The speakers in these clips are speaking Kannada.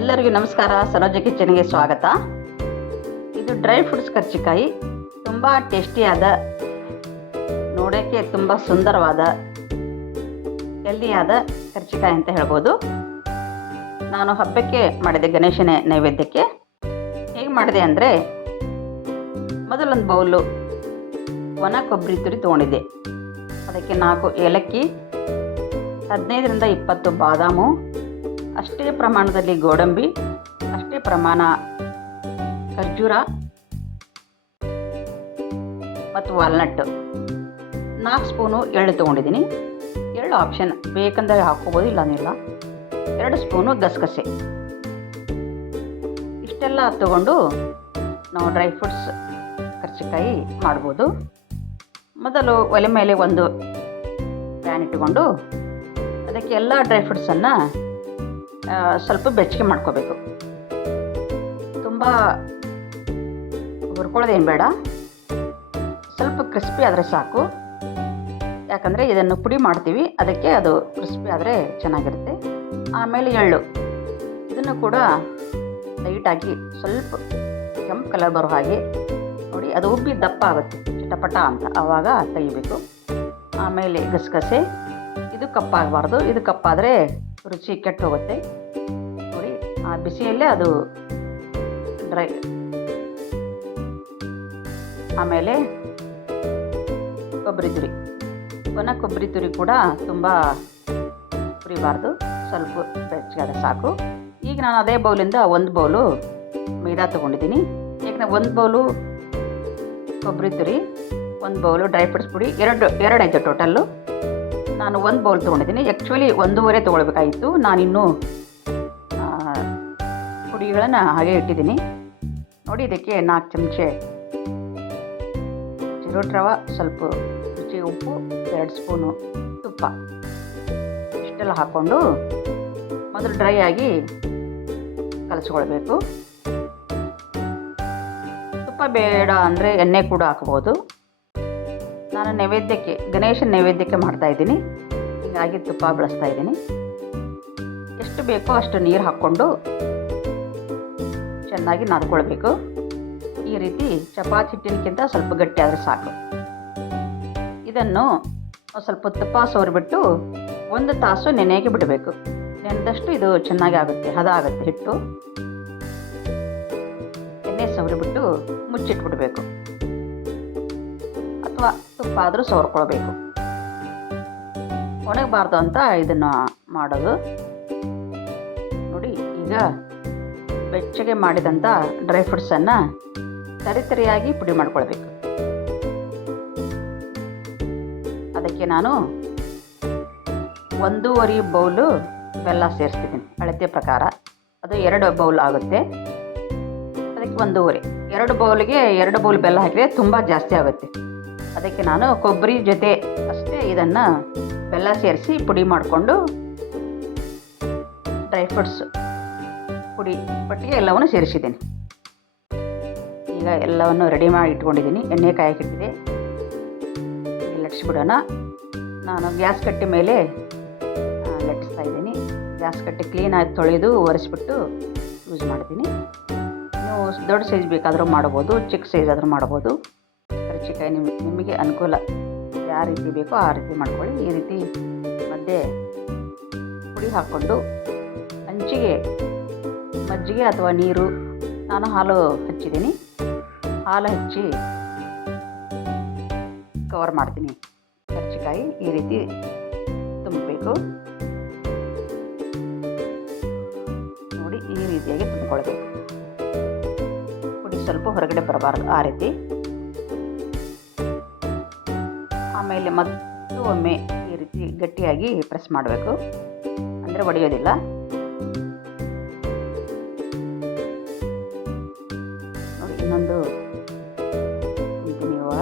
ಎಲ್ಲರಿಗೂ ನಮಸ್ಕಾರ. ಸರೋಜ ಕಿಚನ್ಗೆ ಸ್ವಾಗತ. ಇದು ಡ್ರೈ ಫ್ರೂಟ್ಸ್ ಕರ್ಚಿಕಾಯಿ. ತುಂಬ ಟೇಸ್ಟಿಯಾದ ನೋಡೋಕ್ಕೆ ತುಂಬ ಸುಂದರವಾದ, ಹೆಲ್ದಿಯಾದ ಕರ್ಚಿಕಾಯಿ ಅಂತ ಹೇಳ್ಬೋದು. ನಾನು ಹಬ್ಬಕ್ಕೆ ಮಾಡಿದೆ ಗಣೇಶನ ನೈವೇದ್ಯಕ್ಕೆ ಹೇಗೆ ಮಾಡಿದೆ ಅಂದರೆ, ಮೊದಲೊಂದು ಬೌಲು ಒಣ ಕೊಬ್ಬರಿ ತುರಿ ತೊಗೊಂಡಿದ್ದೆ. ಅದಕ್ಕೆ ನಾಲ್ಕು ಏಲಕ್ಕಿ, ಹದಿನೈದರಿಂದ ಇಪ್ಪತ್ತು ಬಾದಾಮು ಅಷ್ಟೇ ಪ್ರಮಾಣದಲ್ಲಿ ಗೋಡಂಬಿ, ಅಷ್ಟೇ ಪ್ರಮಾಣ ಖರ್ಜೂರ ಮತ್ತು ವಾಲ್ನಟ್ ನಾಲ್ಕು ಸ್ಪೂನು ಎಳ್ಳು ತೊಗೊಂಡಿದ್ದೀನಿ. ಎಳ್ಳು ಆಪ್ಷನ್ ಬೇಕಂದರೆ ಹಾಕ್ಕೋಬೋದು ಇಲ್ಲನಿಲ್ಲ ಎರಡು ಸ್ಪೂನು ಗಸಗಸೆ. ಇಷ್ಟೆಲ್ಲ ತಗೊಂಡು ನಾವು ಡ್ರೈ ಫ್ರೂಟ್ಸ್ ಕರ್ಚಿಕಾಯಿ ಮಾಡ್ಬೋದು. ಮೊದಲು ಒಲೆ ಮೇಲೆ ಒಂದು ಪ್ಯಾನ್ ಇಟ್ಟುಕೊಂಡು ಅದಕ್ಕೆ ಎಲ್ಲ ಡ್ರೈ ಫ್ರೂಟ್ಸನ್ನು ಸ್ವಲ್ಪ ಬೆಚ್ಚಗೆ ಮಾಡ್ಕೋಬೇಕು. ತುಂಬ ಹುರ್ಕೊಳ್ಳೋದೇನು ಬೇಡ. ಸ್ವಲ್ಪ ಕ್ರಿಸ್ಪಿ ಆದರೆ ಸಾಕು. ಯಾಕಂದರೆ ಇದನ್ನು ಪುಡಿ ಮಾಡ್ತೀವಿ. ಅದಕ್ಕೆ ಅದು ಕ್ರಿಸ್ಪಿ ಆದರೆ ಚೆನ್ನಾಗಿರುತ್ತೆ. ಆಮೇಲೆ ಎಳ್ಳು. ಇದನ್ನು ಕೂಡ ಲೈಟಾಗಿ ಸ್ವಲ್ಪ ಕೆಂಪು ಕಲರ್ ಬರೋ ಹಾಗೆ ನೋಡಿ, ಅದು ಉಬ್ಬಿ ದಪ್ಪ ಆಗುತ್ತೆ, ಚಿಟಪಟ ಅಂತ. ಆವಾಗ ತೆಗಿಬೇಕು. ಆಮೇಲೆ ಗಸಗಸೆ. ಇದು ಕಪ್ಪಾಗಬಾರ್ದು. ಇದು ಕಪ್ಪಾದರೆ ರುಚಿ ಕೆಟ್ಟು ಹೋಗುತ್ತೆ ನೋಡಿ, ಆ ಬಿಸಿಯಲ್ಲೇ ಅದು ಡ್ರೈ. ಆಮೇಲೆ ಕೊಬ್ಬರಿ ತುರಿ. ಒಣ ಕೊಬ್ಬರಿ ತುರಿ ಕೂಡ ತುಂಬ ಹುರಿಬಾರ್ದು. ಸ್ವಲ್ಪ ಬೆಚ್ಚಗಾದ ಸಾಕು. ಈಗ ನಾನು ಅದೇ ಬೌಲಿಂದ ಒಂದು ಬೌಲು ಮೈದಾ ತೊಗೊಂಡಿದ್ದೀನಿ. ಈಗ ನಾನು ಒಂದು ಬೌಲು ಕೊಬ್ಬರಿ ತುರಿ, ಒಂದು ಬೌಲು ಡ್ರೈ ಫ್ರೂಟ್ಸ್ ಪುಡಿ, ಎರಡು ಎರಡು ಐತೆ ಟೋಟಲ್ಲು. ನಾನು ಒಂದು ಬೌಲ್ ತೊಗೊಂಡಿದ್ದೀನಿ. ಆ್ಯಕ್ಚುಲಿ ಒಂದೂವರೆ ತೊಗೊಳ್ಬೇಕಾಗಿತ್ತು. ನಾನಿನ್ನೂ ಪುಡಿಗಳನ್ನು ಹಾಗೆ ಇಟ್ಟಿದ್ದೀನಿ. ನೋಡಿ ಇದಕ್ಕೆ ನಾಲ್ಕು ಚಮಚೆ ಚಿರೋಟ್ ರವೆ, ಸ್ವಲ್ಪ ರುಚಿ ಉಪ್ಪು, ಎರಡು ಸ್ಪೂನು ತುಪ್ಪ. ಇಷ್ಟೆಲ್ಲ ಹಾಕ್ಕೊಂಡು ಮೊದಲು ಡ್ರೈ ಆಗಿ ಕಲಸ್ಕೊಳ್ಬೇಕು. ತುಪ್ಪ ಬೇಡ ಅಂದರೆ ಎಣ್ಣೆ ಕೂಡ ಹಾಕ್ಬೋದು. ನಾನು ನೈವೇದ್ಯಕ್ಕೆ ಗಣೇಶನ ನೈವೇದ್ಯಕ್ಕೆ ಮಾಡ್ತಾ ಇದ್ದೀನಿ. ಹೀಗಾಗಿ ತುಪ್ಪ ಬಳಸ್ತಾ ಇದ್ದೀನಿ. ಎಷ್ಟು ಬೇಕೋ ಅಷ್ಟು ನೀರು ಹಾಕ್ಕೊಂಡು ಚೆನ್ನಾಗಿ ನಾದ್ಕೊಳ್ಬೇಕು. ಈ ರೀತಿ ಚಪಾತಿ ಹಿಟ್ಟಿನಕ್ಕಿಂತ ಸ್ವಲ್ಪ ಗಟ್ಟಿಯಾದರೆ ಸಾಕು. ಇದನ್ನು ಸ್ವಲ್ಪ ತುಪ್ಪ ಸೋರಿಬಿಟ್ಟು ಒಂದು ತಾಸು ನೆನೆಗೆ ಬಿಡಬೇಕು. ನೆನೆದಷ್ಟು ಇದು ಚೆನ್ನಾಗಿ ಆಗುತ್ತೆ, ಹದ ಆಗುತ್ತೆ ಹಿಟ್ಟು. ಎಣ್ಣೆ ಸವರಿಬಿಟ್ಟು ಮುಚ್ಚಿಟ್ಬಿಡ್ಬೇಕು. ಅಥವಾ ತುಪ್ಪ ಆದರೂ ಸವರ್ಕೊಳ್ಬೇಕು. ಒಣಗಬಾರ್ದು ಅಂತ ಇದನ್ನು ಮಾಡೋದು. ನೋಡಿ, ಈಗ ಬೆಚ್ಚಗೆ ಮಾಡಿದಂಥ ಡ್ರೈ ಫ್ರೂಟ್ಸನ್ನು ತರಿತರಿಯಾಗಿ ಪುಡಿ ಮಾಡ್ಕೊಳ್ಬೇಕು. ಅದಕ್ಕೆ ನಾನು ಒಂದೂವರೆ ಬೌಲು ಬೆಲ್ಲ ಸೇರಿಸ್ತಿದ್ದೀನಿ, ಅಳತೆ ಪ್ರಕಾರ. ಅದು ಎರಡು ಬೌಲ್ ಆಗುತ್ತೆ. ಅದಕ್ಕೆ ಒಂದೂವರೆ. ಎರಡು ಬೌಲಿಗೆ ಎರಡು ಬೌಲ್ ಬೆಲ್ಲ ಹಾಕಿದರೆ ತುಂಬ ಜಾಸ್ತಿ ಆಗುತ್ತೆ. ಅದಕ್ಕೆ ನಾನು ಕೊಬ್ಬರಿ ಜೊತೆ ಅಷ್ಟೇ ಇದನ್ನು ಬೆಲ್ಲ ಸೇರಿಸಿ ಪುಡಿ ಮಾಡಿಕೊಂಡು ಡ್ರೈ ಫ್ರೂಟ್ಸ್ ಪುಡಿ ಪಟ್ಟಿಗೆ ಎಲ್ಲವನ್ನು ಸೇರಿಸಿದ್ದೀನಿ. ಈಗ ಎಲ್ಲವನ್ನು ರೆಡಿ ಮಾಡಿ ಇಟ್ಕೊಂಡಿದ್ದೀನಿ. ಎಣ್ಣೆ ಕಾಯಕ್ಕಿಟ್ಟಿದೆ ಲಟ್ಸ್ಬಿಡೋಣ ನಾನು ಗ್ಯಾಸ್ ಕಟ್ಟಿ ಮೇಲೆ ಲಟ್ಸ್ತಾ ಇದ್ದೀನಿ. ಗ್ಯಾಸ್ ಕಟ್ಟಿ ಕ್ಲೀನಾಗಿ ತೊಳೆದು ಒರೆಸ್ಬಿಟ್ಟು ಯೂಸ್ ಮಾಡ್ತೀನಿ. ನೀವು ದೊಡ್ಡ ಸೈಜ್ ಬೇಕಾದರೂ ಮಾಡ್ಬೋದು, ಚಿಕ್ಕ ಸೈಜ್ ಆದರೂ ಮಾಡ್ಬೋದು. ಕರ್ಚಿಕಾಯಿ ನಿಮಗೆ ನಿಮಗೆ ಅನುಕೂಲ. ಯಾವ ರೀತಿ ಬೇಕೋ ಆ ರೀತಿ ಮಾಡ್ಕೊಳ್ಳಿ. ಈ ರೀತಿ ಮತ್ತೆ ಪುಡಿ ಹಾಕ್ಕೊಂಡು ಹಂಚಿಗೆ ಮಜ್ಜಿಗೆ ಅಥವಾ ನೀರು ನಾನು ಹಾಲು ಹಚ್ಚಿದ್ದೀನಿ. ಹಾಲು ಹಚ್ಚಿ ಕವರ್ ಮಾಡ್ತೀನಿ. ಕರ್ಚಿಕಾಯಿ ಈ ರೀತಿ ತುಂಬಬೇಕು. ನೋಡಿ ಈ ರೀತಿಯಾಗಿ ತುಂಬಿಕೊಳ್ಬೇಕು. ಪುಡಿ ಸ್ವಲ್ಪ ಹೊರಗಡೆ ಬರಬಾರ್ದು ಆ ರೀತಿ. ಆಮೇಲೆ ಮತ್ತೊಮ್ಮೆ ಈ ರೀತಿ ಗಟ್ಟಿಯಾಗಿ ಪ್ರೆಸ್ ಮಾಡಬೇಕು. ಅಂದರೆ ಒಡೆಯೋದಿಲ್ಲ. ನೋಡಿ, ಇನ್ನೊಂದು ನೀವು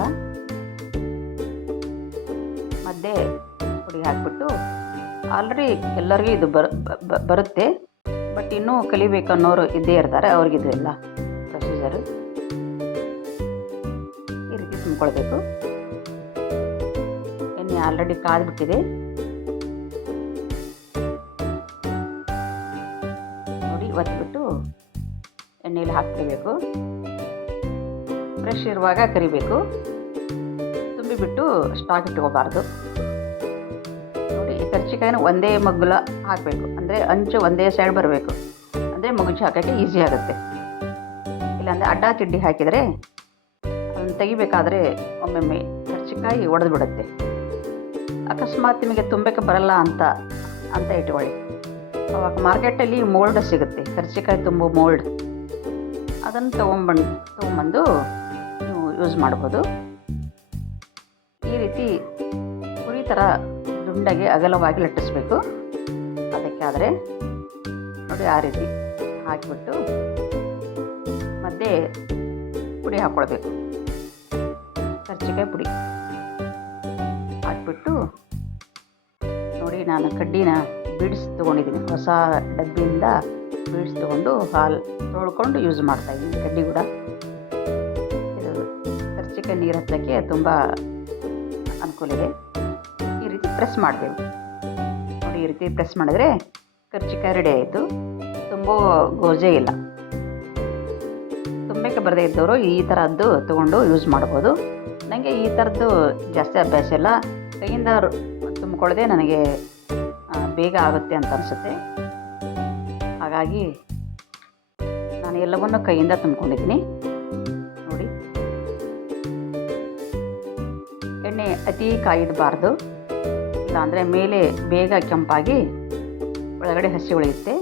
ಮಧ್ಯೆ ಪುಡಿ ಹಾಕಿಬಿಟ್ಟು ಆಲ್ರೆಡಿ ಎಲ್ಲರಿಗೂ ಇದು ಬರ್ ಬರುತ್ತೆ. ಬಟ್ ಇನ್ನೂ ಕಲಿಬೇಕನ್ನೋರು ಇದ್ದೇ ಇರ್ತಾರೆ ಅವ್ರಿಗಿದು ಎಲ್ಲ ಪ್ರೊಸೀಜರು ಈ ರೀತಿ ತುಂಬಿಕೊಳ್ಬೇಕು. ಆಲ್ರೆಡಿ ಕಾದ್ಬಿಟ್ಟಿದೆ ನೋಡಿ ಒತ್ತಿಬಿಟ್ಟು ಎಣ್ಣೆಯಲ್ಲಿ ಹಾಕ್ಬಿಡಬೇಕು ಫ್ರೆಶ್ ಇರುವಾಗ ಕರಿಬೇಕು. ತುಂಬಿಬಿಟ್ಟು ಸ್ಟಾಕ್ ಇಟ್ಕೋಬಾರ್ದು. ನೋಡಿ ಕರ್ಚಿಕಾಯಿನ ಒಂದೇ ಮಗ್ಗುಲ ಹಾಕಬೇಕು. ಅಂದರೆ ಅಂಚು ಒಂದೇ ಸೈಡ್ ಬರಬೇಕು. ಅಂದರೆ ಮಗುಜು ಹಾಕೋಕ್ಕೆ ಈಸಿ ಆಗುತ್ತೆ. ಇಲ್ಲಾಂದರೆ ಅಡ್ಡ ತಿಡ್ಡಿ ಹಾಕಿದರೆ ಅದನ್ನು ತೆಗಿಬೇಕಾದ್ರೆ ಒಮ್ಮೊಮ್ಮೆ ಕರ್ಚಿಕಾಯಿ ಒಡೆದು ಬಿಡುತ್ತೆ ಅಕಸ್ಮಾತ್ ನಿಮಗೆ ತುಂಬಕ್ಕೆ ಬರಲ್ಲ ಅಂತ ಅಂತ ಇಟ್ಕೊಳ್ಳಿ. ಅವಾಗ ಮಾರ್ಕೆಟಲ್ಲಿ ಮೋಲ್ಡ್ ಸಿಗುತ್ತೆ. ಕರ್ಚಿಕಾಯಿ ತುಂಬು ಮೋಲ್ಡ್. ಅದನ್ನು ತೊಗೊಂಬಂದು ತೊಗೊಂಬಂದು ನೀವು ಯೂಸ್ ಮಾಡ್ಬೋದು. ಈ ರೀತಿ ಪುರಿ ಥರ ದುಂಡಗೆ ಅಗಲವಾಗಿ ಲಟ್ಟಿಸ್ಬೇಕು. ಅದಕ್ಕೆ ಆದರೆ ನೋಡಿ ಆ ರೀತಿ ಹಾಕಿಬಿಟ್ಟು ಮತ್ತೆ ಪುಡಿ ಹಾಕ್ಕೊಳ್ಬೇಕು ಕರ್ಚಿಕಾಯಿ ಪುಡಿ. ನೋಡಿ ನಾನು ಕಡ್ಡಿನ ಬೀಡ್ಸ್ ತೊಗೊಂಡಿದ್ದೀನಿ. ಹೊಸ ಡಬ್ಬಿಯಿಂದ ಬೀಡ್ಸ್ ತೊಗೊಂಡು ಹಾಲು ತೊಳ್ಕೊಂಡು ಯೂಸ್ ಮಾಡ್ತಾಯಿದ್ದೀನಿ ಕಡ್ಡಿ ಕೂಡ ಇದು ನೀರು ಹಚ್ಚೋಕ್ಕೆ ತುಂಬ ಅನುಕೂಲ ಇದೆ. ಈ ರೀತಿ ಪ್ರೆಸ್ ಮಾಡಬೇಕು. ನೋಡಿ, ಈ ರೀತಿ ಪ್ರೆಸ್ ಮಾಡಿದ್ರೆ ಕರ್ಚಿಕ ರೆಡಿ ಆಯಿತು. ತುಂಬ ಗೋಜೆ ಇಲ್ಲ. ತುಂಬಕ್ಕೆ ಬರದೇ ಇದ್ದವರು ಈ ಥರದ್ದು ತೊಗೊಂಡು ಯೂಸ್ ಮಾಡ್ಬೋದು. ನನಗೆ ಈ ಥರದ್ದು ಜಾಸ್ತಿ ಅಭ್ಯಾಸ ಇಲ್ಲ. ಕೈಯಿಂದ ತುಂಬಿಕೊಳ್ಳದೆ ನನಗೆ ಬೇಗ ಆಗುತ್ತೆ ಅಂತ ಅನಿಸುತ್ತೆ. ಹಾಗಾಗಿ ನಾನು ಎಲ್ಲವನ್ನು ಕೈಯಿಂದ ತುಂಬಿಕೊಂಡಿದ್ದೀನಿ. ನೋಡಿ. ಎಣ್ಣೆ ಅತಿ ಕಾಯಿದಬಾರ್ದು ಇಲ್ಲಾಂದರೆ ಮೇಲೆ ಬೇಗ ಕೆಂಪಾಗಿ ಒಳಗಡೆ ಹಸಿ ಉಳಿಯುತ್ತೆ.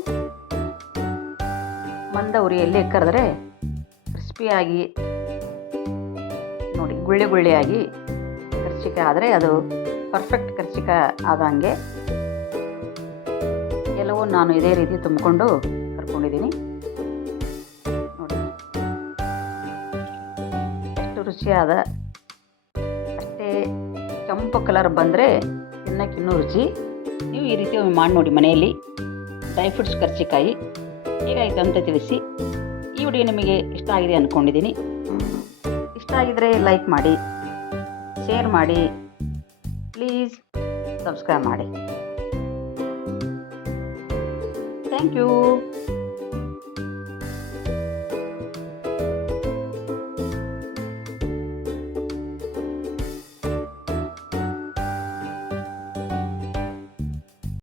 ಮಂದ ಉರಿಯಲ್ಲಿ ಕರೆದ್ರೆ ಕ್ರಿಸ್ಪಿಯಾಗಿ ನೋಡಿ, ಗುಳ್ಳೆ ಗುಳ್ಳೆಯಾಗಿ ಕರ್ಚಿಕಾಯಿ ಆದರೆ ಅದು ಪರ್ಫೆಕ್ಟ್ ಕರ್ಚಿಕ ಆದಂಗೆ ನಾನು ಇದೇ ರೀತಿ ತುಂಬಿಕೊಂಡು ಕರ್ಕೊಂಡಿದ್ದೀನಿ. ನೋಡಿ. ಎಷ್ಟು ರುಚಿಯಾದ, ಅಷ್ಟೇ ಕೆಂಪು ಕಲರ್ ಬಂದರೆ ತಿನ್ನಕ್ಕೆ ಇನ್ನೂ ರುಚಿ. ನೀವು ಈ ರೀತಿ ಒಮ್ಮೆ ಮಾಡಿ ನೋಡಿ ಮನೆಯಲ್ಲಿ. ಡ್ರೈ ಫ್ರೂಟ್ಸ್ ಕರ್ಚಿಕಾಯಿ. ಹೇಗಾಯಿತು ಅಂತ ತಿಳಿಸಿ. ಈ ವಿಡಿಯೋ ನಿಮಗೆ ಇಷ್ಟ ಆಗಿದೆ ಅಂದ್ಕೊಂಡಿದ್ದೀನಿ ಇಷ್ಟ ಆಗಿದ್ರೆ ಲೈಕ್ ಮಾಡಿ ಶೇರ್ ಮಾಡಿ ಪ್ಲೀಸ್ ಸಬ್ಸ್ಕ್ರೈಬ್ ಮಾಡಿ. Thank you.